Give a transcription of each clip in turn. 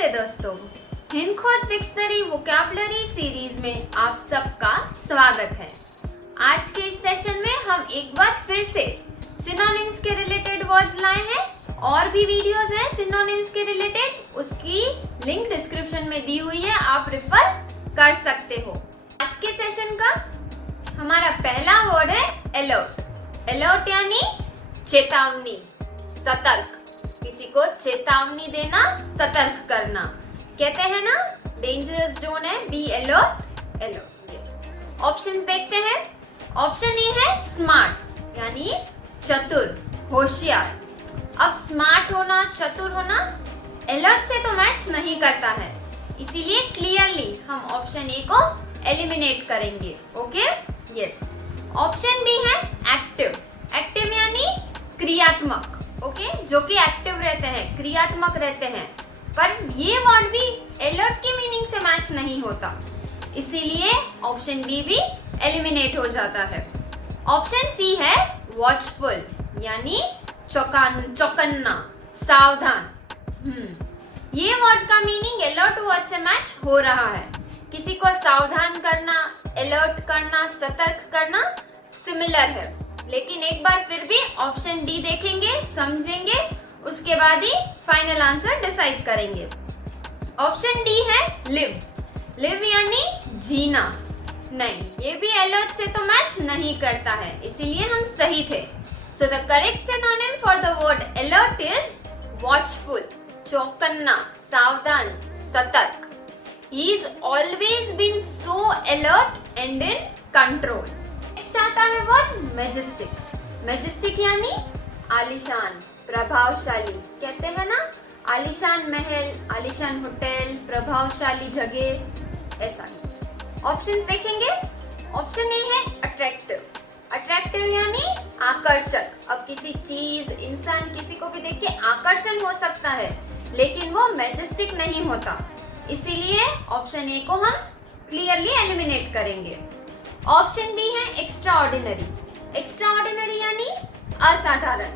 नमस्ते दोस्तों, हिंद खोज डिक्शनरी वोकैबुलरी सीरीज में आप सबका स्वागत है। आज के इस सेशन में हम एक बार फिर से सिनोनिम्स के रिलेटेड वर्ड्स लाए हैं। और भी वीडियोस हैं सिनोनिम्स के रिलेटेड, उसकी लिंक डिस्क्रिप्शन में दी हुई है, आप रेफर कर सकते हो। आज के सेशन का हमारा पहला वर्ड है अलर्ट। अलर्ट यानी चेतावनी, सतर्क, किसी को चेतावनी देना, सतर्क करना। कहते हैं ना डेंजरस जोन है, be alert. Alert, yes. Options देखते हैं। ऑप्शन ए है स्मार्ट यानी चतुर, होशियार। अब स्मार्ट होना, चतुर होना अलर्ट से तो मैच नहीं करता है, इसीलिए क्लियरली हम ऑप्शन ए को एलिमिनेट करेंगे। Okay, yes. ऑप्शन बी है एक्टिव। एक्टिव यानी क्रियात्मक, ओके, जो कि एक्टिव रहते हैं, क्रियात्मक रहते हैं। पर ये वर्ड भी अलर्ट की मीनिंग से मैच नहीं होता, इसीलिए ऑप्शन बी भी एलिमिनेट हो जाता है। ऑप्शन सी है वॉचफुल यानी चौकन्ना, सावधान। ये वर्ड का मीनिंग अलर्ट वर्ड से मैच हो रहा है। किसी को सावधान करना, अलर्ट करना, सतर्क करना सिमिलर है। लेकिन एक बार फिर भी ऑप्शन डी देखेंगे, समझेंगे, उसके बाद ही फाइनल आंसर डिसाइड करेंगे। ऑप्शन डी है लिव। लिव यानी जीना। नहीं, ये भी अलर्ट से तो मैच नहीं करता है, इसीलिए हम सही थे। सो the correct synonym for the word alert is watchful, चौकन्ना, सावधान, सतर्क। He is always been so alert and in control. Next आता है वर्ड मैजेस्टिक। मैजेस्टिक यानी आलीशान, प्रभावशाली। कहते हैं ना आलीशान महल, आलीशान होटल, प्रभावशाली जगह, ऐसा। ऑप्शंस देखेंगे। ऑप्शन ए है अट्रैक्टिव। अट्रैक्टिव यानी आकर्षक। अब किसी चीज, इंसान, किसी को भी देख के आकर्षण हो सकता है, लेकिन वो मैजेस्टिक नहीं होता, इसीलिए ऑप्शन ए को हम क्लियरली एलिमिनेट करेंगे। ऑप्शन बी है एक्स्ट्रा ऑर्डिनरी। एक्स्ट्रा ऑर्डिनरी यानी असाधारण,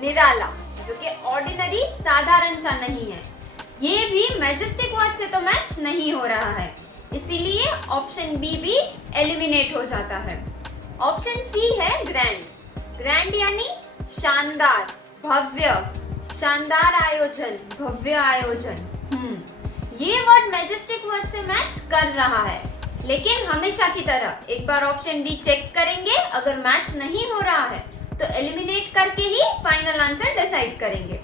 निराला, जो कि ऑर्डिनरी साधारण सा नहीं है। ये भी मैजेस्टिक वर्ड से तो मैच नहीं हो रहा है, इसीलिए ऑप्शन बी भी एलिमिनेट हो जाता है। ऑप्शन सी है ग्रैंड। ग्रैंड यानी शानदार, भव्य, शानदार आयोजन, भव्य आयोजन। ये वर्ड मैजेस्टिक वर्ड से मैच कर रहा है, लेकिन हमेशा की तरह एक बार ऑप्शन डी चेक करेंगे। अगर मैच नहीं हो रहा है तो एलिमिनेट करके ही फाइनल आंसर डिसाइड करेंगे।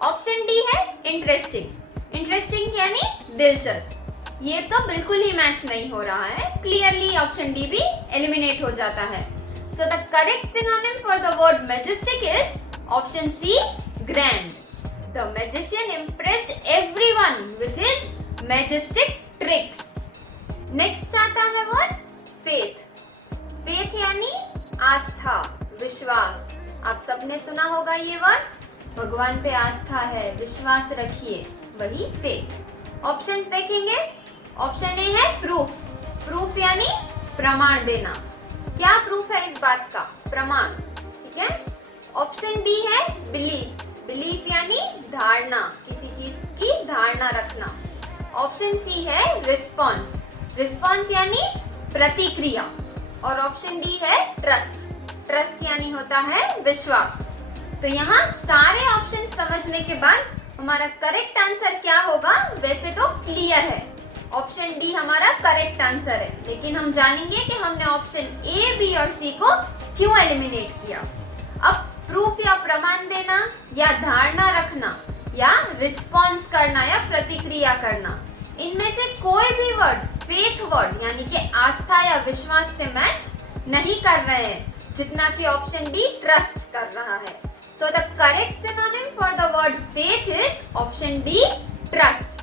ऑप्शन डी है इंटरेस्टिंग। इंटरेस्टिंग यानी दिलचस्प। ये तो बिल्कुल ही मैच नहीं हो रहा है, क्लियरली ऑप्शन डी भी एलिमिनेट हो जाता है। So the correct synonym for the word majestic is option C, grand. The magician impressed everyone with his majestic tricks. Next आता है वर्ड faith. Faith यानी आस्था, विश्वास। आप सबने सुना होगा ये वर्ड। भगवान पे आस्था है, विश्वास रखिए, वही faith। ऑप्शंस देखेंगे। ऑप्शन ए है प्रूफ। प्रूफ यानी प्रमाण देना। क्या प्रूफ है इस बात का? प्रमाण, ठीक है। ऑप्शन बी है बिलीफ। बिलीफ यानी धारणा, किसी चीज की धारणा रखना। ऑप्शन सी है रिस्पॉन्स। रिस्पॉन्स यानी प्रतिक्रिया। और ऑप्शन डी है ट्रस्ट। ट्रस्ट यानी होता है विश्वास। तो यहाँ सारे ऑप्शन समझने के बाद हमारा करेक्ट आंसर क्या होगा? वैसे तो क्लियर है, ऑप्शन डी हमारा करेक्ट आंसर है, लेकिन हम जानेंगे कि हमने ऑप्शन ए, बी और सी को क्यों एलिमिनेट किया। अब प्रूफ या प्रमाण देना, या धारणा रखना, या रिस्पॉन्स करना, या प्रतिक्रिया करना, इनमें से कोई भी वर्ड फेथ वर्ड यानी कि आस्था या विश्वास से मैच नहीं कर रहे हैं, जितना कि ऑप्शन डी ट्रस्ट कर रहा है। So the correct synonym for the word faith is option D, trust.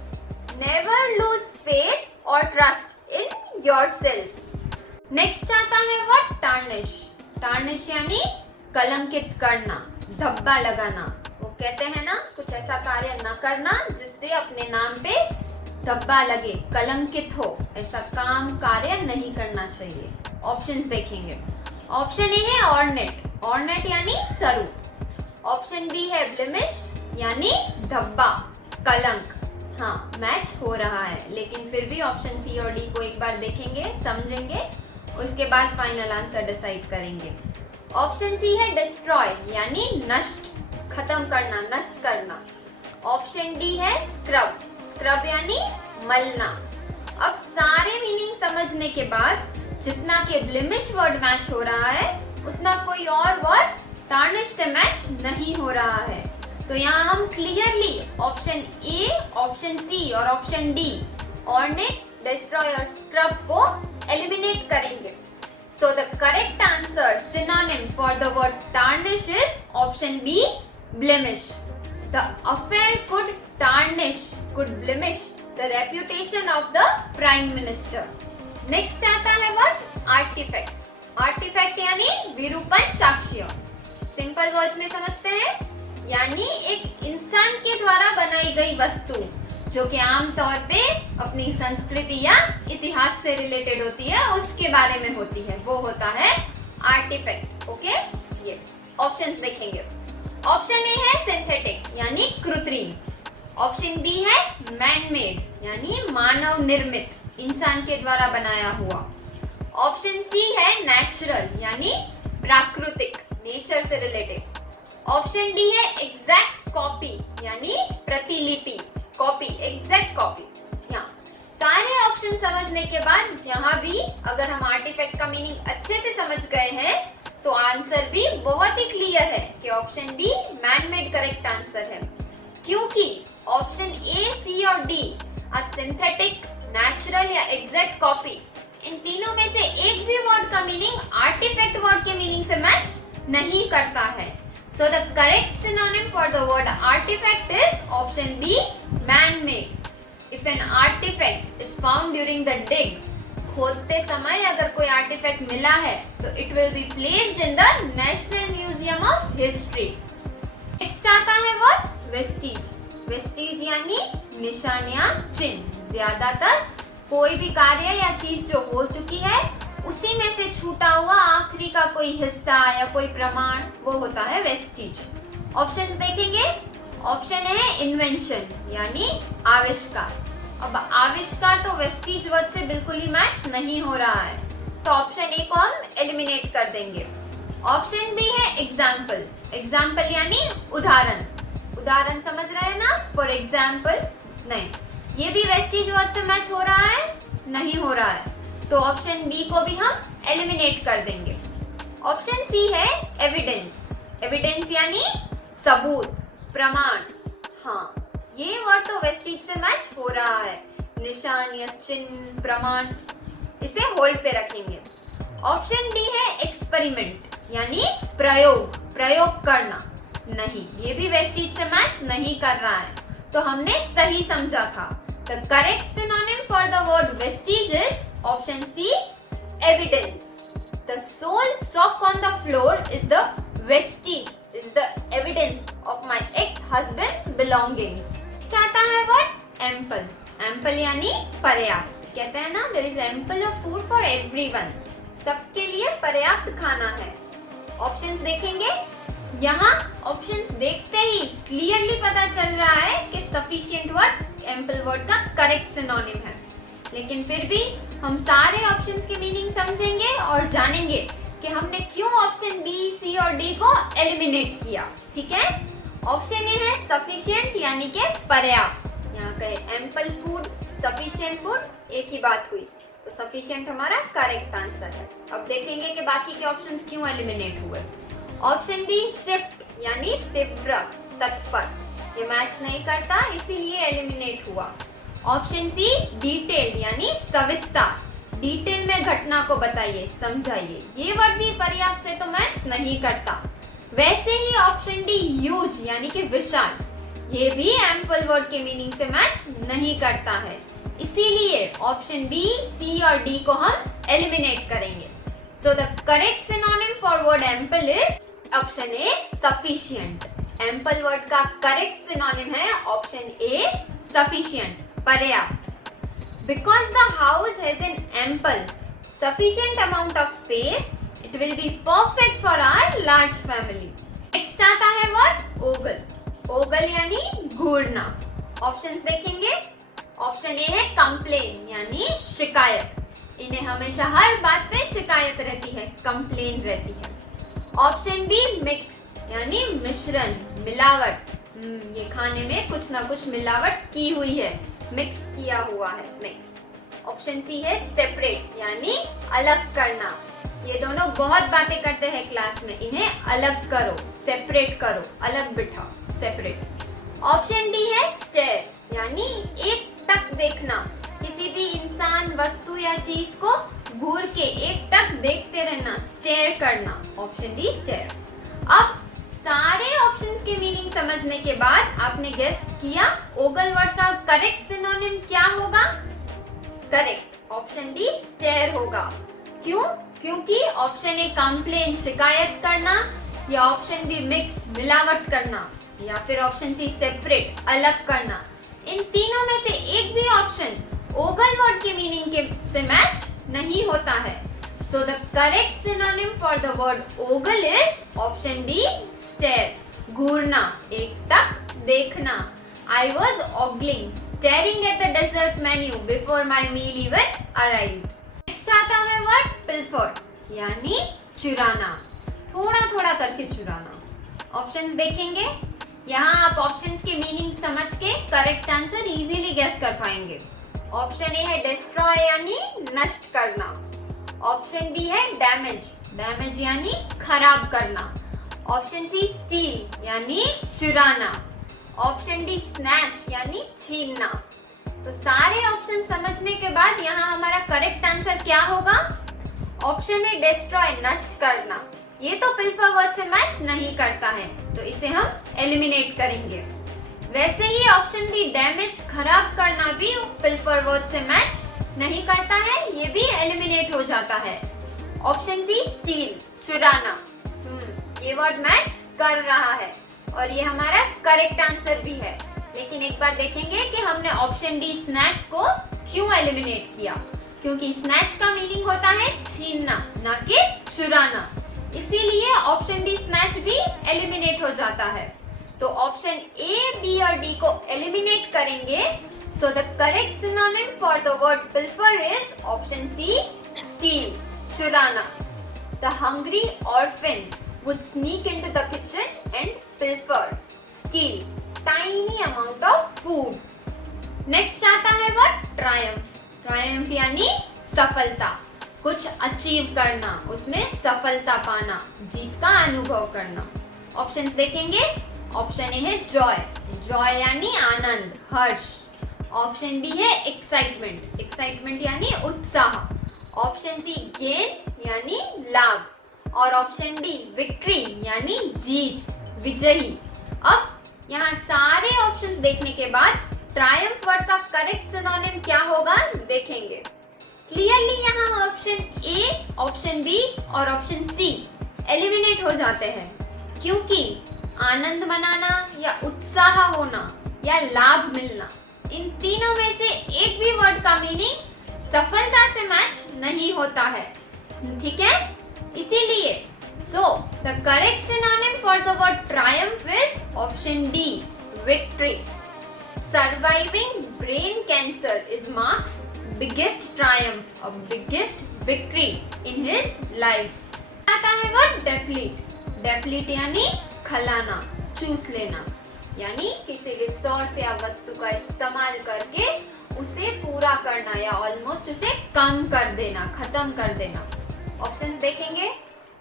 Never lose faith और ट्रस्ट इन योरसेल्फ। नेक्स्ट आता है वर्ड टार्निश। टार्निश यानी कलंकित करना, धब्बा लगाना। वो कहते हैं ना कुछ ऐसा कार्य न करना जिससे अपने नाम पे धब्बा लगे, कलंकित हो, ऐसा काम कार्य नहीं करना चाहिए। ऑप्शंस देखेंगे। ऑप्शन ए है ऑर्नेट। ऑर्नेट यानी सरू। ऑप्शन बी है ब्लेमिश यानी धब्बा, कलंक। हाँ, मैच हो रहा है, लेकिन फिर भी ऑप्शन सी और डी को एक बार देखेंगे, समझेंगे, उसके बाद फाइनल आंसर डिसाइड करेंगे। ऑप्शन सी है डिस्ट्रॉय यानी नष्ट, खत्म करना, नष्ट करना। ऑप्शन डी है स्क्रब, स्क्रब यानी मलना। अब सारे मीनिंग समझने के बाद जितना के ब्लेमिश वर्ड मैच हो रहा है उतना कोई और वर्ड टार्निश से मैच नहीं हो रहा है। तो यहाँ हम clearly option A, option C और ऑप्शन डी, ऑर्नेट, डिस्ट्रॉय और स्क्रब को एलिमिनेट करेंगे। So the correct answer synonym for the word tarnish is option B, blemish. The affair could tarnish, could blemish the reputation of the prime minister. Next आता है word artifact. Artifact यानी विरूपण साक्ष्य। Simple words में समझते हैं, यानी एक इंसान के द्वारा बनाई गई वस्तु जो कि आमतौर पे अपनी संस्कृति या इतिहास से रिलेटेड होती है, उसके बारे में होती है, वो होता है आर्टिफैक्ट। Okay, yes. ऑप्शंस देखेंगे। ऑप्शन ए है सिंथेटिक यानी कृत्रिम। ऑप्शन बी है मैन मेड यानी मानव निर्मित, इंसान के द्वारा बनाया हुआ। ऑप्शन सी है नेचुरल यानी प्राकृतिक, नेचर से रिलेटेड। ऑप्शन डी है एग्जैक्ट कॉपी यानी प्रतिलिपि, कॉपी, एग्जैक्ट कॉपी। यहाँ सारे ऑप्शन समझने के बाद यहाँ भी अगर हम आर्टिफैक्ट का मीनिंग अच्छे से समझ गए हैं तो आंसर भी बहुत ही क्लियर है कि option B man made correct answer है, क्योंकि ऑप्शन ए, सी और डी आज सिंथेटिक, नेचुरल या एग्जैक्ट कॉपी, इन तीनों में से एक भी वर्ड का मीनिंग आर्टिफैक्ट वर्ड के मीनिंग से मैच नहीं करता है। So the correct synonym for the word artifact is option B, man-made. If an artifact is found during the dig, खोदते समय अगर कोई आर्टिफैक्ट मिला है तो it will be placed in the National Museum of History. Next आता है word vestige. Vestige यानी निशानियां, चिन्ह। ज्यादातर कोई भी कार्य या चीज जो हो चुकी है उसी में से छूटा हुआ आखिरी का कोई हिस्सा या कोई प्रमाण, वो होता है वेस्टिज। ऑप्शंस देखेंगे। ऑप्शन है इन्वेंशन यानी आविष्कार। अब आविष्कार तो वेस्टिज वर्ड से बिल्कुल ही मैच नहीं हो रहा है, तो ऑप्शन ए को हम एलिमिनेट कर देंगे। ऑप्शन बी है एग्जाम्पल। एग्जाम्पल यानी उदाहरण, उदाहरण समझ रहे हैं ना, फॉर एग्जाम्पल। नहीं, ये भी वेस्टिज वर्ड से मैच हो रहा है, नहीं हो रहा है, तो ऑप्शन बी को भी हम एलिमिनेट कर देंगे। ऑप्शन सी है एविडेंस। एविडेंस यानी सबूत, प्रमाण। हाँ, ये वर्ड तो वेस्टिज से मैच हो रहा है, निशान या चिन्ह, प्रमाण, इसे होल्ड पे रखेंगे। ऑप्शन डी है एक्सपेरिमेंट यानी प्रयोग, प्रयोग करना। नहीं, ये भी वेस्टिज से मैच नहीं कर रहा है, तो हमने सही समझा था। The correct synonym for the word vestige is option C, evidence. The sole sock on the floor is the vestige, is the evidence of my ex-husband's belongings. क्या आता है word ample. Ample यानी पर्याप्त। कहते हैं ना, there is ample of food for everyone. सबके लिए पर्याप्त खाना है। ऑप्शंस देखेंगे। यहाँ ऑप्शंस देखते ही क्लियरली पता चल रहा है कि सफिशिएंट वर्ड एम्पल वर्ड का करेक्ट सिनोनिम है, लेकिन फिर भी हम सारे ऑप्शंस की मीनिंग समझेंगे और जानेंगे कि हमने क्यों ऑप्शन बी, सी और डी को एलिमिनेट किया। ठीक है, ऑप्शन ए है सफिशिएंट यानी कि पर्याप्त। यहाँ कहे एम्पल फूड, सफिशिएंट फूड, एक ही बात हुई, तो सफिशिएंट हमारा करेक्ट आंसर है। अब देखेंगे कि बाकी के ऑप्शंस क्यों एलिमिनेट हुए। ऑप्शन डी शिफ्ट यानी तीव्र, तत्पर, ये मैच नहीं करता, इसीलिए एलिमिनेट हुआ। ऑप्शन सी डिटेल्ड यानी सविस्तार, डिटेल में घटना को बताइए, समझाइए, ये वर्ड भी पर्याप्त से तो मैच नहीं करता। वैसे ही ऑप्शन डी ह्यूज यानी कि विशाल, ये भी एम्पल वर्ड के मीनिंग से मैच नहीं करता है, इसीलिए ऑप्शन बी, सी और डी को हम एलिमिनेट करेंगे। So the correct synonym for word ample is option A sufficient. Ample word का करेक्ट सिनोनिम है ऑप्शन ए सफिशिएंट, पर्याप्त। Because the house has an ample sufficient amount of space, it will be perfect for our large family. Next आता है word ogle. Ogle यानी घूरना। Options देखेंगे। Option A है complain यानी शिकायत, इन्हें हमेशा हर बात पे शिकायत रहती है, कंप्लेन रहती है। ऑप्शन बी मिक्स यानी मिश्रण, मिलावट, ये खाने में कुछ ना कुछ मिलावट की हुई है, मिक्स किया हुआ है, मिक्स। ऑप्शन सी है सेपरेट यानी अलग करना, ये दोनों बहुत बातें करते हैं क्लास में, इन्हें अलग करो, सेपरेट करो, अलग बिठाओ, सेपरेट। ऑप्शन डी है स्टेयर यानी एक टक देखना, किसी भी इंसान, वस्तु या चीज को घूर के एक टक देखते रहना, स्टेयर करना। Option D stare. अब सारे ऑप्शंस के मीनिंग समझने के बाद आपने गेस किया ओगल वर्ड का करेक्ट सिनोनिम क्या होगा? करेक्ट, ऑप्शन डी स्टेयर होगा। क्यों? क्योंकि ऑप्शन ए कंप्लेन शिकायत करना, या ऑप्शन बी मिक्स मिलावट करना, या फिर ऑप्शन सी सेपरेट अलग करना, इन तीनों में से एक भी ऑप्शन ओगल वर्ड के मीनिंग के से मैच नहीं होता है। So the correct synonym for the word ogle is option D stare, घूरना, एक टक देखना। I was ogling, staring at the dessert menu before my meal even arrived. Next आता है वर्ड पिल्फर यानी चुराना, थोड़ा थोड़ा करके चुराना। ऑप्शंस देखेंगे, यहाँ आप ऑप्शंस के मीनिंग समझ के करेक्ट आंसर इजीली गेस कर पाएंगे। ऑप्शन ए है डिस्ट्रॉय यानी नष्ट करना। ऑप्शन बी है डैमेज, डैमेज यानी खराब करना। ऑप्शन सी स्टील यानी चुराना। ऑप्शन डी स्नैच यानी छीनना। तो सारे ऑप्शन समझने के बाद यहाँ हमारा करेक्ट आंसर क्या होगा? ऑप्शन ए डिस्ट्रॉय नष्ट करना, ये तो पिल्फर वर्ड से मैच नहीं करता है, तो इसे हम एलिमिनेट करेंगे। वैसे ही ऑप्शन बी डैमेज खराब करना भी पिल्फर वर्ड से मैच नहीं करता है, ये भी एलिमिनेट हो जाता है। ऑप्शन सी स्टील चुराना, ये वर्ड मैच कर रहा है और ये हमारा करेक्ट आंसर भी है। लेकिन एक बार देखेंगे कि हमने ऑप्शन डी स्नैच को क्यों एलिमिनेट किया, क्योंकि स्नैच का मीनिंग होता है छीनना, ना कि चुराना, इसीलिए ऑप्शन डी स्नैच भी एलिमिनेट हो जाता है। तो ऑप्शन ए, बी और डी को एलिमिनेट करेंगे। So the correct synonym for the word pilfer is option C steal, चुराना। The hungry orphan would sneak into the kitchen and pilfer, steal tiny amount of food. Next आता है word Triumph, Triumph यानी सफलता, कुछ achieve करना, उसमें सफलता पाना, जीत का अनुभव करना। ऑप्शंस देखेंगे, ऑप्शन ए है जॉय, जॉय यानी आनंद, हर्ष। ऑप्शन बी है एक्साइटमेंट, एक्साइटमेंट यानी उत्साह। ऑप्शन सी गेन यानी लाभ, और ऑप्शन डी विक्ट्री यानी जीत, विजयी। अब यहाँ सारे ऑप्शंस देखने के बाद ट्रायम्फ वर्ड का करेक्ट सिनोनिम क्या होगा देखेंगे। क्लियरली यहाँ ऑप्शन ए, ऑप्शन बी और ऑप्शन सी एलिमिनेट हो जाते हैं, क्योंकि आनंद मनाना या उत्साह होना या लाभ मिलना, इन तीनों में से एक भी वर्ड का मीनिंग सफलता से मैच नहीं होता है। ठीक है, इसीलिए so the correct synonym for the word triumph is option D victory. Surviving brain cancer is Mark's biggest triumph और biggest victory in his life. आता है वर्ड डेप्लीट, डेप्लीट यानी खलाना, चूस लेना, यानी किसी रिसोर्स या वस्तु का इस्तेमाल करके उसे पूरा करना या ऑलमोस्ट उसे कम कर देना, खत्म कर देना। ऑप्शंस देखेंगे,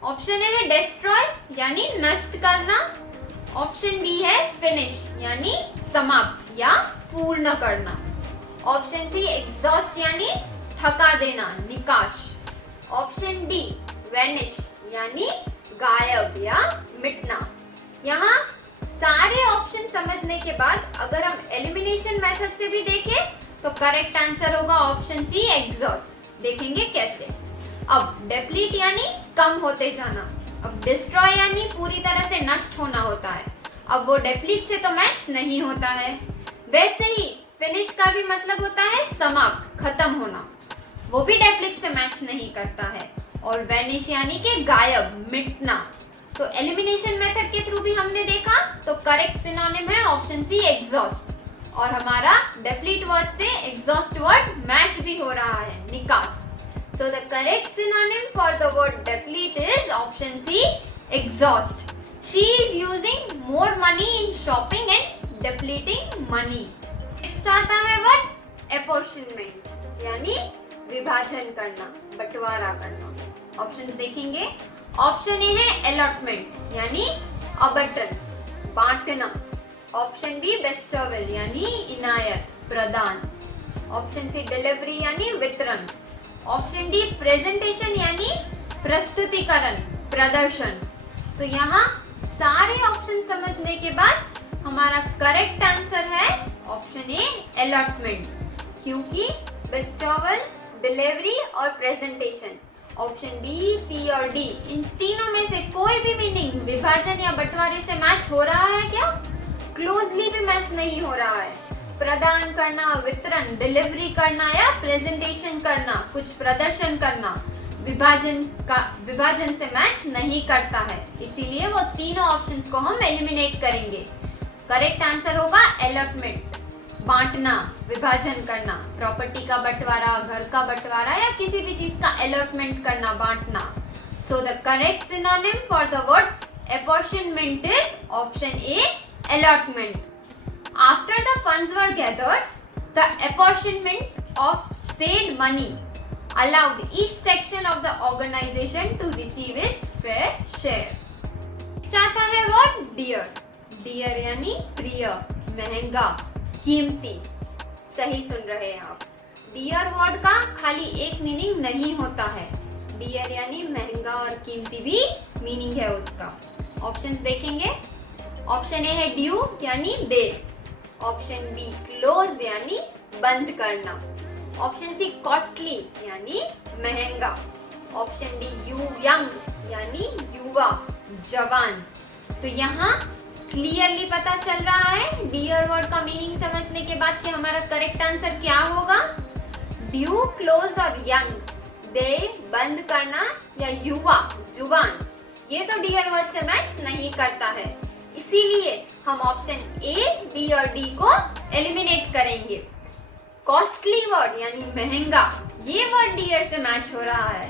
ऑप्शन ए है डिस्ट्रॉय यानी नष्ट करना। ऑप्शन बी है फिनिश यानी समाप्त या पूर्ण करना। ऑप्शन सी एग्जॉस्ट यानी थका देना, निकाश। ऑप्शन डी वैनिश यानी गायब या मिटना। यहाँ सारे ऑप्शन समझने के बाद अगर हम एलिमिनेशन मेथड से भी देखें तो करेक्ट आंसर होगा ऑप्शन सी एग्जॉस्ट। देखेंगे कैसे। अब डेप्लीट यानी कम होते जाना, अब डिस्ट्रॉय यानी पूरी तरह से नष्ट होना होता है, अब वो डेप्लीट से तो मैच नहीं होता है। वैसे ही फिनिश का भी मतलब होता है समाप्त, खत्म होना, वो भी डेप्लीट से मैच नहीं करता है। और वैनिश यानी कि गायब, मिटना। तो एलिमिनेशन मेथड के थ्रू भी हमने देखा तो करेक्ट सिनोनिम है ऑप्शन सी एग्जॉस्ट। और हमारा डेप्लीट वर्ड से एग्जॉस्ट वर्ड मैच भी हो रहा है, निकास. So the correct synonym for the word deplete is option C, exhaust. She is using more money in shopping and depleting money. Next आता है word apportionment, यानी विभाजन करना, बंटवारा करना. ऑप्शंस देखेंगे. ऑप्शन ए है allotment, यानी आवंटन, बांटना. ऑप्शन बी बेस्टोवेल, यानी इनायत, प्रदान. ऑप्शन सी डिलीवरी, यानी वितरण. ऑप्शन डी प्रेजेंटेशन, यानी प्रस्तुतिकरण, प्रदर्शन. तो यहाँ सारे ऑप्शन समझने के बाद हमारा करेक्ट आंसर है ऑप्शन ए, अलॉटमेंट. क्योंकि बेस्टोवेल, डिलीवरी और प्रेजेंटेशन, ऑप्शन बी, सी और डी, इन तीनों में से कोई भी मीनिंग विभाजन या बंटवारे से मैच हो रहा है क्या? क्लोजली भी मैच नहीं हो रहा है. प्रदान करना, वितरण, डिलीवरी करना या प्रेजेंटेशन करना, कुछ प्रदर्शन करना विभाजन से मैच नहीं करता है. इसीलिए वो तीनों ऑप्शंस को हम एलिमिनेट करेंगे. करेक्ट आंसर होगा अलॉटमेंट, बांटना, विभाजन करना, प्रॉपर्टी का बंटवारा, घर का बंटवारा या किसी भी चीज का अलॉटमेंट करना, बांटना. सो the correct synonym for the word apportionment is option A, allotment. After the funds were gathered, the apportionment of said money allowed each section of the organization to receive its fair share. Next आता है word dear. Dear यानी प्रिय, महंगा, कीमती. सही सुन रहे हैं आप. Dear वर्ड का खाली एक मीनिंग नहीं होता है. Dear यानी महंगा और कीमती भी मीनिंग है उसका. ऑप्शंस देखेंगे. ऑप्शन ए है ड्यू, यानी दे. ऑप्शन बी क्लोज, यानी बंद करना. ऑप्शन सी कॉस्टली, यानी महंगा. ऑप्शन डी यंग, यानी युवा, जवान. तो यहाँ क्लियरली पता चल रहा है डियर वर्ड का मीनिंग समझने के बाद कि हमारा करेक्ट आंसर क्या होगा. ड्यू, क्लोज और यंग, दे, बंद करना या युवा, जुबान, ये तो डियर वर्ड से मैच नहीं करता है. इसीलिए हम ऑप्शन ए, बी और डी को एलिमिनेट करेंगे. कॉस्टली वर्ड यानी महंगा, ये वर्ड डियर से मैच हो रहा है.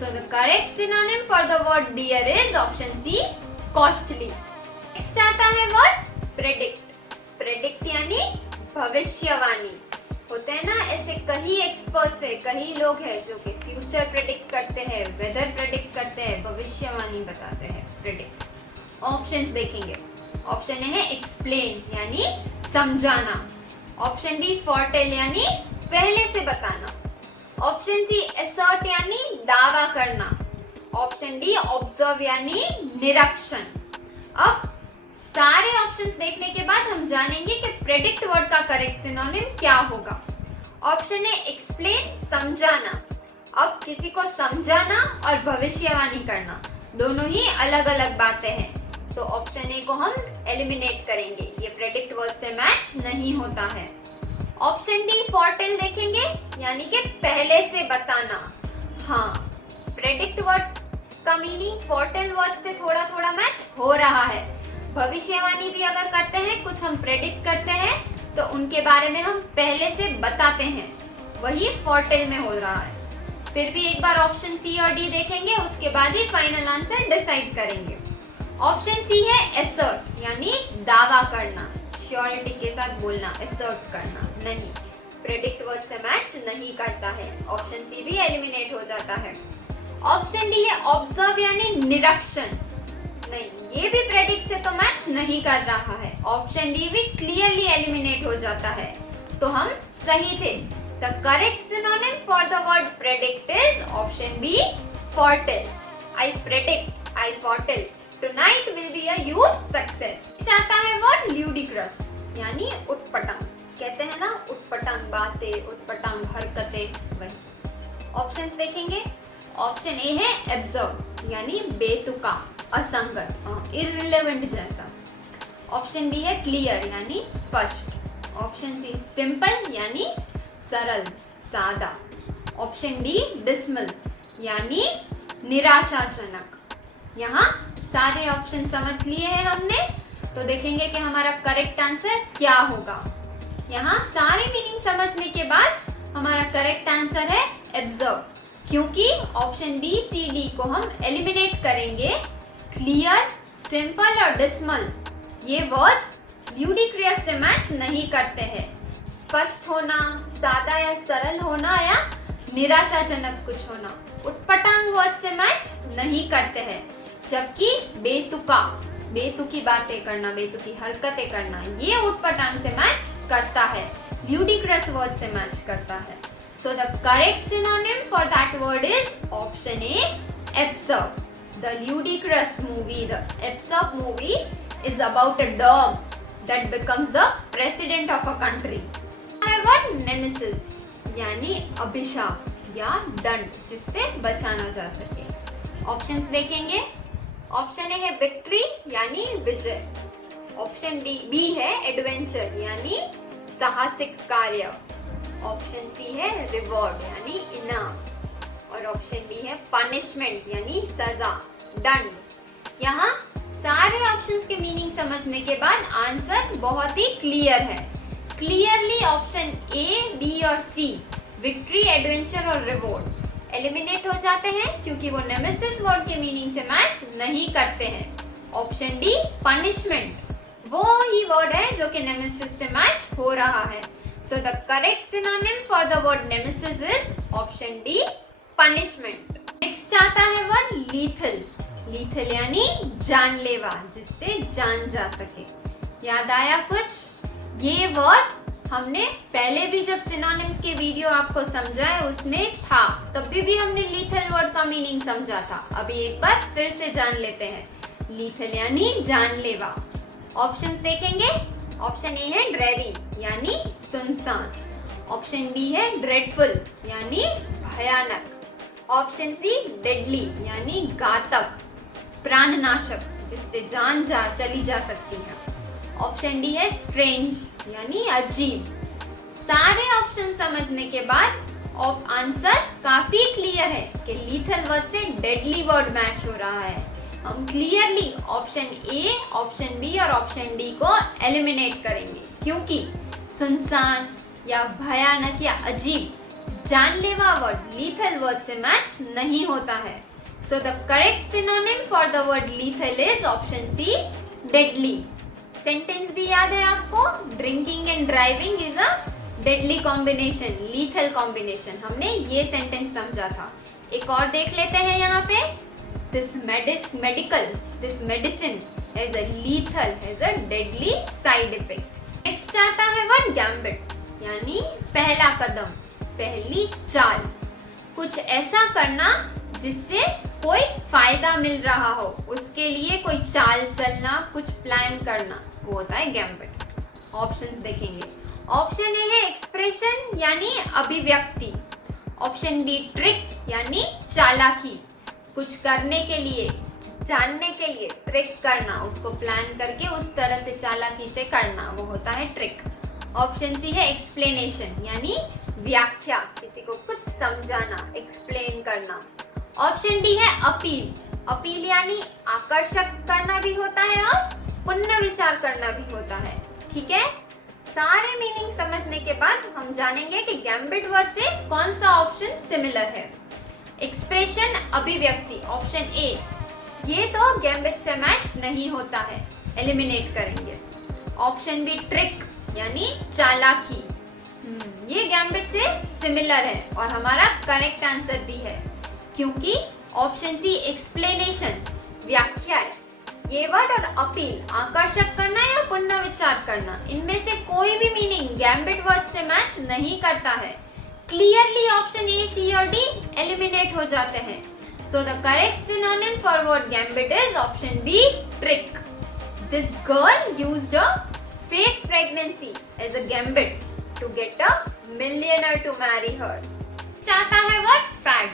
So the correct synonym for the word dear is option C, costly. Next आता है वर्ड प्रेडिक्ट. प्रेडिक्ट यानी भविष्यवाणी. होते हैं ना ऐसे कई एक्सपर्ट्स है, कई लोग हैं जो कि फ्यूचर प्रेडिक्ट करते हैं, वेदर प्रेडिक्ट करते हैं, भविष्यवाणी बताते हैं. प्रेडिक्ट. ऑप्शंस देखेंगे. ऑप्शन ए है एक्सप्लेन, यानी समझाना. ऑप्शन बी फोरटेल, यानी पहले से बताना. ऑप्शन सी असर्ट, यानी दावा करना. ऑप्शन डी ऑब्जर्व, यानी निरीक्षण. अब सारे ऑप्शंस देखने के बाद हम जानेंगे कि प्रेडिक्ट वर्ड का करेक्ट सिनोनिम क्या होगा. ऑप्शन ए एक्सप्लेन, समझाना. अब किसी को समझाना और भविष्यवाणी करना दोनों ही अलग अलग बातें हैं. तो ऑप्शन ए को हम एलिमिनेट करेंगे, ये प्रेडिक्ट वर्ड से मैच नहीं होता है. ऑप्शन डी फोरटेल देखेंगे, यानी कि पहले से बताना. हाँ, प्रेडिक्ट वर्ड का मीनिंग फोरटेल वर्ड से थोड़ा थोड़ा मैच हो रहा है. भविष्यवाणी भी अगर करते हैं, कुछ हम प्रेडिक्ट करते हैं तो उनके बारे में हम पहले से बताते हैं, वही फोरटेल में हो रहा है. फिर भी एक बार ऑप्शन सी और डी देखेंगे, उसके बाद ही फाइनल आंसर डिसाइड करेंगे. ऑप्शन सी है एसर्ट, यानी दावा करना, श्योरिटी के साथ बोलना, एसर्ट करना. नहीं, प्रेडिक्ट वर्ड से मैच नहीं करता है. ऑप्शन सी भी एलिमिनेट हो जाता है. ऑप्शन डी है ऑब्जर्व, यानी निरीक्षण. नहीं, ये भी प्रेडिक्ट से तो मैच नहीं कर रहा है. ऑप्शन डी भी क्लियरली एलिमिनेट हो जाता है. तो हम सही थे. The correct synonym for the word predict is option B, foretell. I predict, I foretell. Tonight will be a huge success. चाहता है word ludicrous, यानी उटपटांग. कहते हैं ना उटपटांग बातें, उटपटांग हरकतें, वही. ऑप्शंस देखेंगे. ऑप्शन ए है absurd, यानी बेतुका, असंगत, irrelevant जैसा. ऑप्शन बी है क्लियर, यानी स्पष्ट. ऑप्शन सी सिंपल, यानी सरल, सादा. ऑप्शन डी डिसमल, यानी निराशाजनक. यहाँ सारे ऑप्शन समझ लिए हैं हमने, तो देखेंगे कि हमारा करेक्ट आंसर क्या होगा. यहाँ सारे मीनिंग समझने के बाद हमारा करेक्ट आंसर है ऑब्जर्व, क्योंकि ऑप्शन बी सी डी को हम एलिमिनेट करेंगे। क्लियर, सिंपल और डिसमल ये वर्ड्स ल्यूडिक्रियस से मैच नहीं करते हैं। स्पष्ट होना, सादा या सरल होना या निराशाजनक कुछ होना उटपटांग वर्ड से मैच नहीं करते हैं। जबकि बेतुकी बातें करना, बेतुकी हरकतें करना ये उटपटांग से मैच करता है, ल्यूडिक्रस वर्ड से मैच करता है। So the correct synonym for that word is option A absurd. The ludicrous movie, the absurd movie is about a dog that becomes the president of a country. है word nemesis यानी अभिशाप या दंड जिससे बचाना जा सके। ऑप्शंस देखेंगे। ऑप्शन ए है विक्ट्री यानी विजय, ऑप्शन बी है एडवेंचर यानी साहसिक कार्य, ऑप्शन सी है रिवॉर्ड यानी इनाम और ऑप्शन डी है पनिशमेंट यानी सजा, दंड। यहाँ सारे ऑप्शंस के मीनिंग समझने के बाद आंसर बहुत ही क्लियर है। क्लियरली ऑप्शन ए, बी और सी विक्ट्री, एडवेंचर और रिवॉर्ड एलिमिनेट हो जाते हैं क्योंकि वो नेमेसिस वर्ड के मीनिंग से मैच नहीं करते हैं। ऑप्शन डी पनिशमेंट वो ही वर्ड है जो कि नेमेसिस से मैच हो रहा है। So the correct synonym for the word nemesis is option D punishment. Next आता है वर्ड लीथल। लीथल यानी जानलेवा, जिससे जान जा सके। याद आया कुछ? ये वर्ड हमने पहले भी जब सिनोनिम्स के वीडियो आपको समझाए उसमें था, तब भी हमने लीथल वर्ड का मीनिंग समझा था। अभी एक बार फिर से जान लेते हैं। लीथल यानी जानलेवा। ऑप्शंस देखेंगे। ऑप्शन ए है ड्रेरी यानी सुनसान, ऑप्शन बी है ड्रेडफुल यानी भयानक, ऑप्शन सी डेडली यानी घातक, प्राणनाशक जिससे जान चली जा सकती है, ऑप्शन डी है स्ट्रेंज यानी अजीब। सारे ऑप्शन समझने के बाद आंसर काफी क्लियर है कि लीथल वर्ड से डेडली वर्ड मैच हो रहा है। हम clearly option A, option B और ऑप्शन डी को एलिमिनेट करेंगे क्योंकि सुनसान या भयानक या अजीब जानलेवा वर्ड लीथल वर्ड से मैच नहीं होता है। So the correct synonym for the word lethal is option C deadly. Sentence भी याद है आपको, drinking and driving is a deadly combination, lethal combination. हमने ये सेंटेंस समझा था। एक और देख लेते हैं यहाँ पे। This medicine has a lethal, has a deadly side effect. Next आता है वर्ड गैम्बिट यानी पहला कदम, पहली चाल। कुछ ऐसा करना जिससे कोई फायदा मिल रहा हो, उसके लिए कोई चाल चलना, कुछ प्लान करना, वो होता है गैम्बिट। ऑप्शंस देखेंगे। ऑप्शन ए है एक्सप्रेशन यानी अभिव्यक्ति, ऑप्शन बी ट्रिक यानी चालाकी, कुछ करने के लिए, जानने के लिए ट्रिक करना, उसको प्लान करके उस तरह से चालाकी से करना, वो होता है ट्रिक। ऑप्शन सी है एक्सप्लेनेशन यानी व्याख्या, किसी को कुछ समझाना, एक्सप्लेन करना। ऑप्शन डी है अपील, अपील यानी आकर्षक करना भी होता है और पुनः विचार करना भी होता है। ठीक है, सारे मीनिंग समझने के बाद हम जानेंगे कि गैम्बिट वर्ड से कौन सा ऑप्शन सिमिलर है। एक्सप्रेशन अभिव्यक्ति ऑप्शन ए, ये तो गैम्बिट से मैच नहीं होता है, एलिमिनेट करेंगे। ऑप्शन बी ट्रिक यानी चालाकी, ये गैम्बिट से सिमिलर है और हमारा करेक्ट आंसर भी है क्योंकि ऑप्शन सी एक्सप्लेनेशन व्याख्या है। ये वर्ड और अपील आकर्षक करना या पुनः विचार करना, इनमें से कोई भी मीनिंग गैम्बिट वर्ड से मैच नहीं करता है। क्लियरली ऑप्शन ए, सी और डी एलिमिनेट हो जाते हैं। So the correct synonym for word gambit is option B trick. This girl used a fake pregnancy as a gambit to get a millionaire to marry her. चाहता है word fad,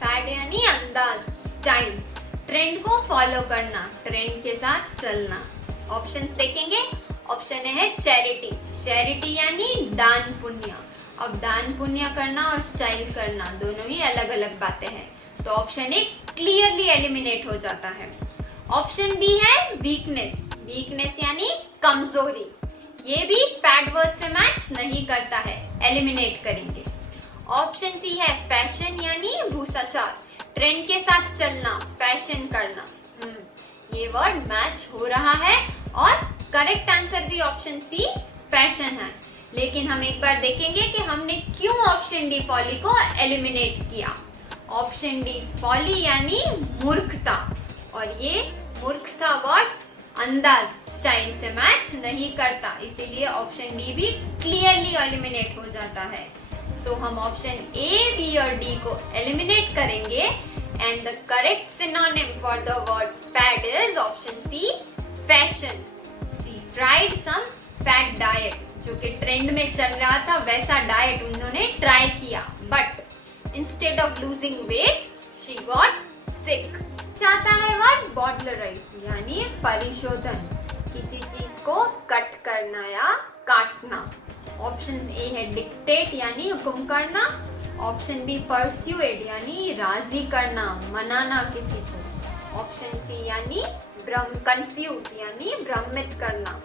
fad यानी अंदाज, style, trend को follow करना, trend के साथ चलना। Options देखेंगे। ऑप्शन ए है चैरिटी, चैरिटी यानी दान पुण्य। अब दान पुण्य करना और स्टाइल करना दोनों ही अलग अलग बातें हैं, तो ऑप्शन ए क्लियरली एलिमिनेट हो जाता है। ऑप्शन बी है वीकनेस, वीकनेस यानी कमजोरी। ये भी फैट वर्ड से मैच नहीं करता है, एलिमिनेट करेंगे। ऑप्शन सी है फैशन यानी भूसाचार, ट्रेंड के साथ चलना, फैशन करना। ये वर्ड मैच हो रहा है और करेक्ट आंसर भी ऑप्शन सी फैशन है। लेकिन हम एक बार देखेंगे कि हमने क्यों ऑप्शन डी फॉली को एलिमिनेट किया। ऑप्शन डी फॉली यानी मूर्खता, और ये मूर्खता वर्ड अंदाज, स्टाइल से मैच नहीं करता, इसीलिए ऑप्शन डी भी क्लियरली एलिमिनेट हो जाता है। सो हम ऑप्शन ए, बी और डी को एलिमिनेट करेंगे and the correct synonym for the word fad is option C fashion. She tried some fad diet, जो कि ट्रेंड में चल रहा था वैसा डाइट उन्होंने ट्राई किया, but instead of losing weight she got sick. चाहता है वर्ड बॉटलराइज यानी परिशोधन, किसी चीज को कट करना या काटना। ऑप्शन ए है डिक्टेट यानी हुक्म करना। ऑप्शन बी परस्यूएड यानी राजी करना, मनाना किसी को। ऑप्शन सी यानी कंफ्यूज यानी भ्रमित करना।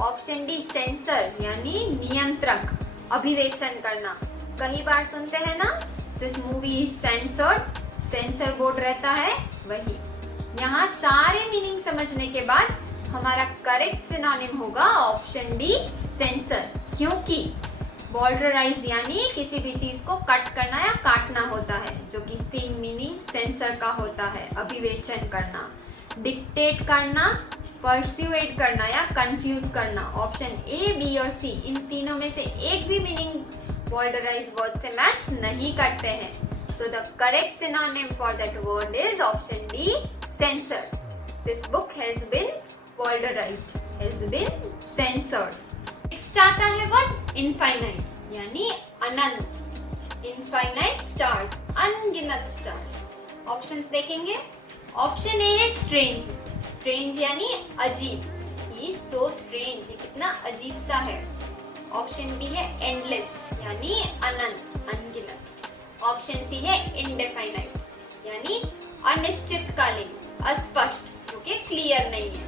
ऑप्शन डी सेंसर यानी नियंत्रक, अभिवेचन करना। कई बार सुनते हैं ना, this movie is censored, censor board रहता है वही। यहाँ सारे मीनिंग समझने के बाद हमारा करेक्ट सिनोनिम होगा ऑप्शन डी सेंसर, क्योंकि बॉर्डराइज यानी किसी भी चीज को कट करना या काटना होता है, जो कि सेम मीनिंग सेंसर का होता है, अभिवेचन करना। डिक्टेट करना, परस्यूएड करना या कंफ्यूज करना। ऑप्शन ए, बी और सी इन तीनों में से एक भी मीनिंग बॉर्डराइज वर्ड से मैच नहीं करते हैं। So the correct synonym for that word is option D censor. This book has been bowdlerized, has been censored. Next आता है वर्ड इनफाइनाइट यानी अनंत। इनफाइनाइट स्टार्स, अनगिनत स्टार्स। ऑप्शंस देखेंगे। ऑप्शन ए है स्ट्रेंज, स्ट्रेंज यानी अजीब, ही सो स्ट्रेंज, ये कितना अजीब सा है। ऑप्शन बी है एंडलेस यानी अनंत, अनगिनत। ऑप्शन सी है इंडेफिनाइट यानी अनिश्चितकालीन, अस्पष्ट, जो कि क्लियर नहीं है।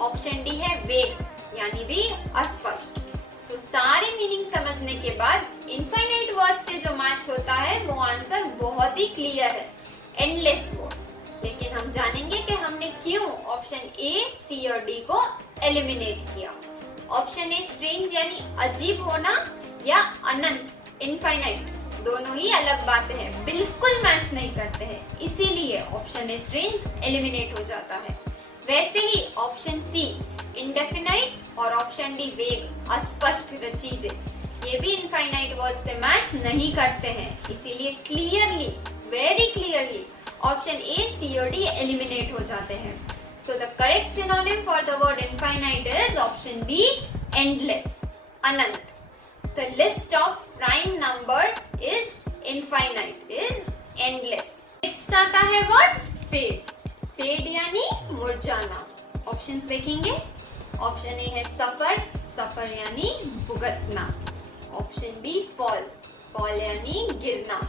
ऑप्शन डी है वेग यानी भी अस्पष्ट। तो सारे मीनिंग समझने के बाद इनफाइनाइट वर्ड से जो मैच होता है वो आंसर बहुत ही क्लियर है, एंडलेस वर्ड। लेकिन हम जानेंगे कि हमने क्यों ऑप्शन ए, सी और डी को एलिमिनेट किया। ऑप्शन ए स्ट्रेंज यानी अजीब होना या अनंत, इनफाइनाइट, दोनों ही अलग बातें हैं, बिल्कुल मैच नहीं करते हैं, इसीलिए ऑप्शन ए स्ट्रेंज एलिमिनेट हो जाता है। वैसे ही ऑप्शन सी इंडेफिनाइट और ऑप्शन डी वेग, अस्पष्ट चीजें, ये भी इनफाइनाइट वर्ड से मैच नहीं करते हैं, इसीलिए clearly, very clearly option A, C और डी एलिमिनेट हो जाते हैं। So the correct synonym for the word infinite is option B endless, अनंत। The list of prime number is infinite, is endless. Next आता है word fade. Fade यानी मुरझाना। Options देखेंगे। Option A है suffer, suffer यानी भुगतना। Option B fall, fall यानी गिरना।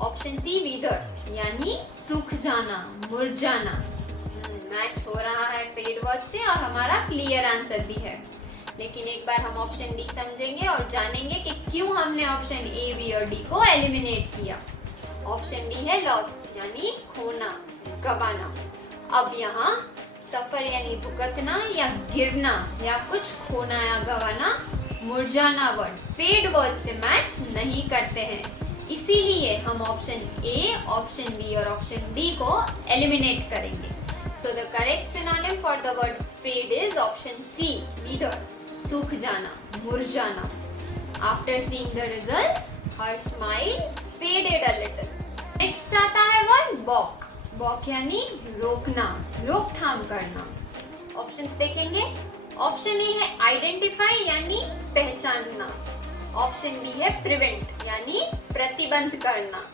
Option C wither यानी सूख जाना, मुरझाना। मैच हो रहा है fade word से और हमारा क्लियर आंसर भी है। लेकिन एक बार हम ऑप्शन डी समझेंगे और जानेंगे कि क्यों हमने ऑप्शन ए, बी और डी को एलिमिनेट किया। ऑप्शन डी है लॉस यानी खोना, गवाना। अब यहाँ सफर यानी भुगतना या गिरना या कुछ खोना या गवाना, मुरझाना वर्ड फेड वर्ड से मैच नहीं करते हैं, इसीलिए हम ऑप्शन ए, ऑप्शन बी और ऑप्शन डी को एलिमिनेट करेंगे। So the correct synonym for the word fade is option C, wither, सूख जाना, मुरझाना। After seeing the results, her smile faded a little. Next आता है वर्ड balk, balk यानी रोकना, रोकथाम करना। ऑप्शंस देखेंगे। ऑप्शन ए है आइडेंटिफाई यानी पहचानना। ऑप्शन बी है प्रिवेंट यानी प्रतिबंध करना।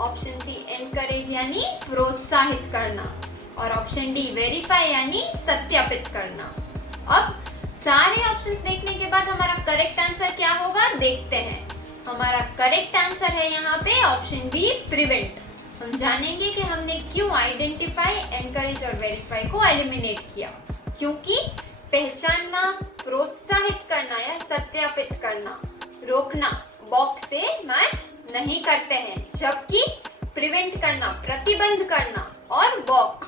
ऑप्शन सी एनकरेज यानी प्रोत्साहित करना और ऑप्शन डी वेरीफाई यानी सत्यापित करना। अब सारे ऑप्शंस देखने के बाद हमारा करेक्ट आंसर क्या होगा देखते हैं। हमारा करेक्ट आंसर है यहाँ पे ऑप्शन बी प्रिवेंट। हम जानेंगे कि हमने क्यों आइडेंटिफाई, एनकरेज और वेरीफाई को एलिमिनेट किया, क्योंकि पहचानना, प्रोत्साहित करना या सत्यापित करना। रोकना, बॉक से मैच नहीं करते हैं, जबकि प्रिवेंट करना, प्रतिबंध करना और बॉक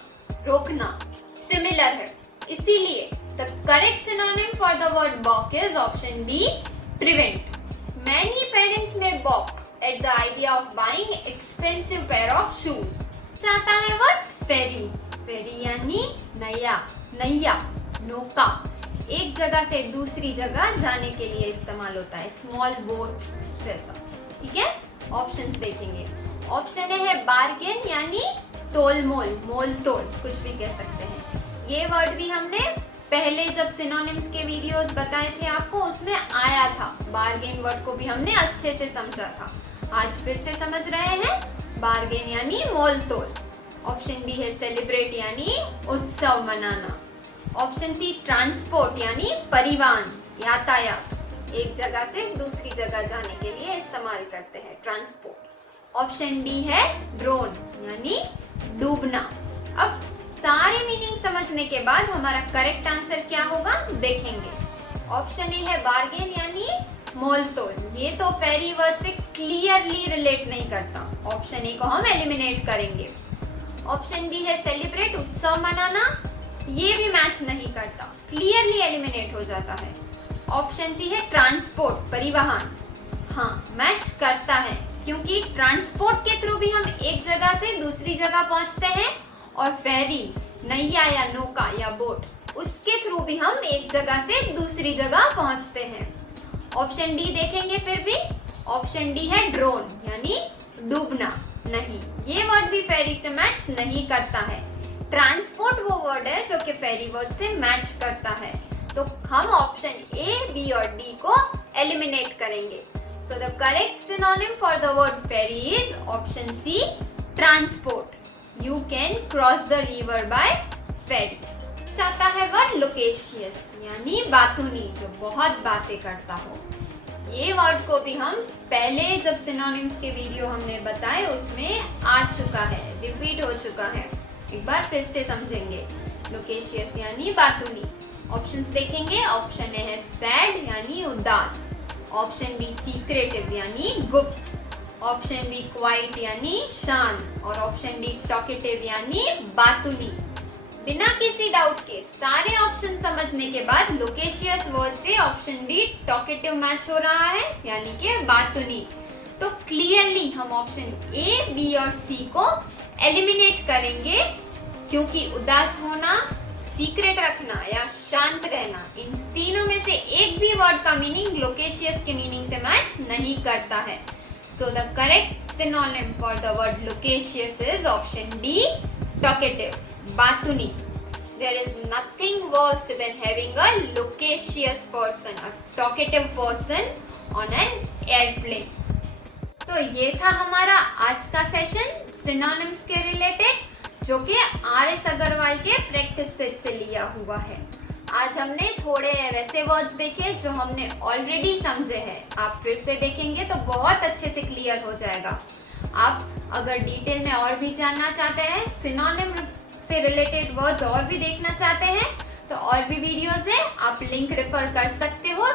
रोकना सिमिलर है। इसीलिए the correct synonym for the word balk is option B, prevent. Many parents may balk at the idea of buying expensive pair of shoes. चाहता है वर्ड फेरी। फेरी यानी नैया, नौका। एक जगह से दूसरी जगह जाने के लिए इस्तेमाल होता है, स्मॉल बोट्स जैसा। ठीक है, ऑप्शंस देखेंगे। ऑप्शन ए है बार्गेन यानी तोल मोल तोल, कुछ भी कह सकते हैं। ये वर्ड भी हमने पहले जब सिनोनिम्स के वीडियोस बताए थे आपको, उसमें आया था। बार्गेन वर्ड को भी हमने अच्छे से समझा था, आज फिर से समझ रहे हैं। बार्गेन यानी मोल तोल। ऑप्शन बी है सेलिब्रेट यानी उत्सव मनाना। ऑप्शन सी ट्रांसपोर्ट यानी परिवहन, यातायात। एक जगह से दूसरी जगह जाने के लिए इस्तेमाल करते हैं, ट्रांसपोर्ट। ऑप्शन डी है ड्रोन यानी डूबना। अब सारे मीनिंग समझने के बाद हमारा करेक्ट आंसर क्या होगा देखेंगे। ऑप्शन ए है बार्गेन यानी मोल तोल। ये तो फेरी वर्ड से क्लियरली रिलेट नहीं करता, ऑप्शन ए को हम एलिमिनेट करेंगे। ऑप्शन बी है सेलिब्रेट, उत्सव मनाना। ये भी मैच नहीं करता, क्लियरली एलिमिनेट हो जाता है। ऑप्शन सी है ट्रांसपोर्ट, परिवहन। हाँ, मैच करता है, क्योंकि ट्रांसपोर्ट के थ्रू भी हम एक जगह से दूसरी जगह पहुंचते हैं, और फेरी, नैया या नौका या बोट, उसके थ्रू भी हम एक जगह से दूसरी जगह पहुंचते हैं। ऑप्शन डी देखेंगे फिर भी। ऑप्शन डी है ड्रोन यानी डूबना। नहीं, ये वर्ड भी फेरी से मैच नहीं करता है। ट्रांसपोर्ट वो वर्ड है जो कि फेरी वर्ड से मैच करता है, तो हम ऑप्शन ए, बी और डी को एलिमिनेट करेंगे। So the correct synonym for the word ferry is option C, transport. You can cross the river by ferry. चाहता है वर्ड लोकेशियस यानी बातूनी, जो बहुत बातें करता हो। ये वर्ड को भी हम पहले जब सिनोनिम्स के वीडियो हमने बताए उसमें आ चुका है, रिपीट हो चुका है। एक बार फिर से समझेंगे। लोकेशियस यानी बातूनी। ऑप्शंस देखेंगे। ऑप्शन ए है सैड यानी उदास। ऑप्शन बी सीक्रेटिव यानी गुप्त। ऑप्शन बी क्वाइट यानी शांत, और ऑप्शन डी टॉकेटिव यानी बातूनी। बिना किसी डाउट के सारे ऑप्शन समझने के बाद लोकेशियस वर्ड से ऑप्शन बी टॉकेटिव मैच हो रहा है, यानी कि बातूनी। तो क्लियरली हम ऑप्शन ए, बी और सी को एलिमिनेट करेंगे, क्योंकि उदास होना, सीक्रेट रखना या शांत रहना, इन तीनों में से एक भी वर्ड का मीनिंग लोकेशियस के मीनिंग से मैच नहीं करता है। So the correct synonym for the word loquacious is option D, talkative, batuni. There is nothing worse than having a loquacious person, a talkative person on an airplane. तो ये था हमारा आज का सेशन सिनोनिम्स के रिलेटेड, जो कि RS. Agarwal के प्रैक्टिस सेट से लिया हुआ है। आज हमने थोड़े वैसे वर्ड्स देखे जो हमने ऑलरेडी समझे हैं। आप फिर से देखेंगे तो बहुत अच्छे से क्लियर हो जाएगा। आप अगर डिटेल में और भी जानना चाहते हैं, सिनोनिम से रिलेटेड वर्ड्स और भी देखना चाहते हैं, तो और भी वीडियोस है, आप लिंक रेफर कर सकते हो,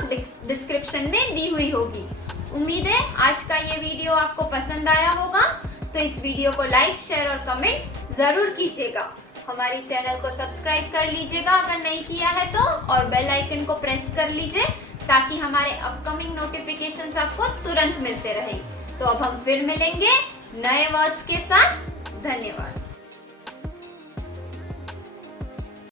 डिस्क्रिप्शन में दी हुई होगी। उम्मीद है आज का ये वीडियो आपको पसंद आया होगा, तो इस वीडियो को लाइक, शेयर और कमेंट जरूर कीजिएगा। हमारे चैनल को सब्सक्राइब कर लीजिएगा अगर नहीं किया है तो, और बेल आइकन को प्रेस कर लीजिए ताकि हमारे अपकमिंग नोटिफिकेशंस आपको तुरंत मिलते रहे। तो अब हम फिर मिलेंगे नए वर्ड्स के साथ। धन्यवाद।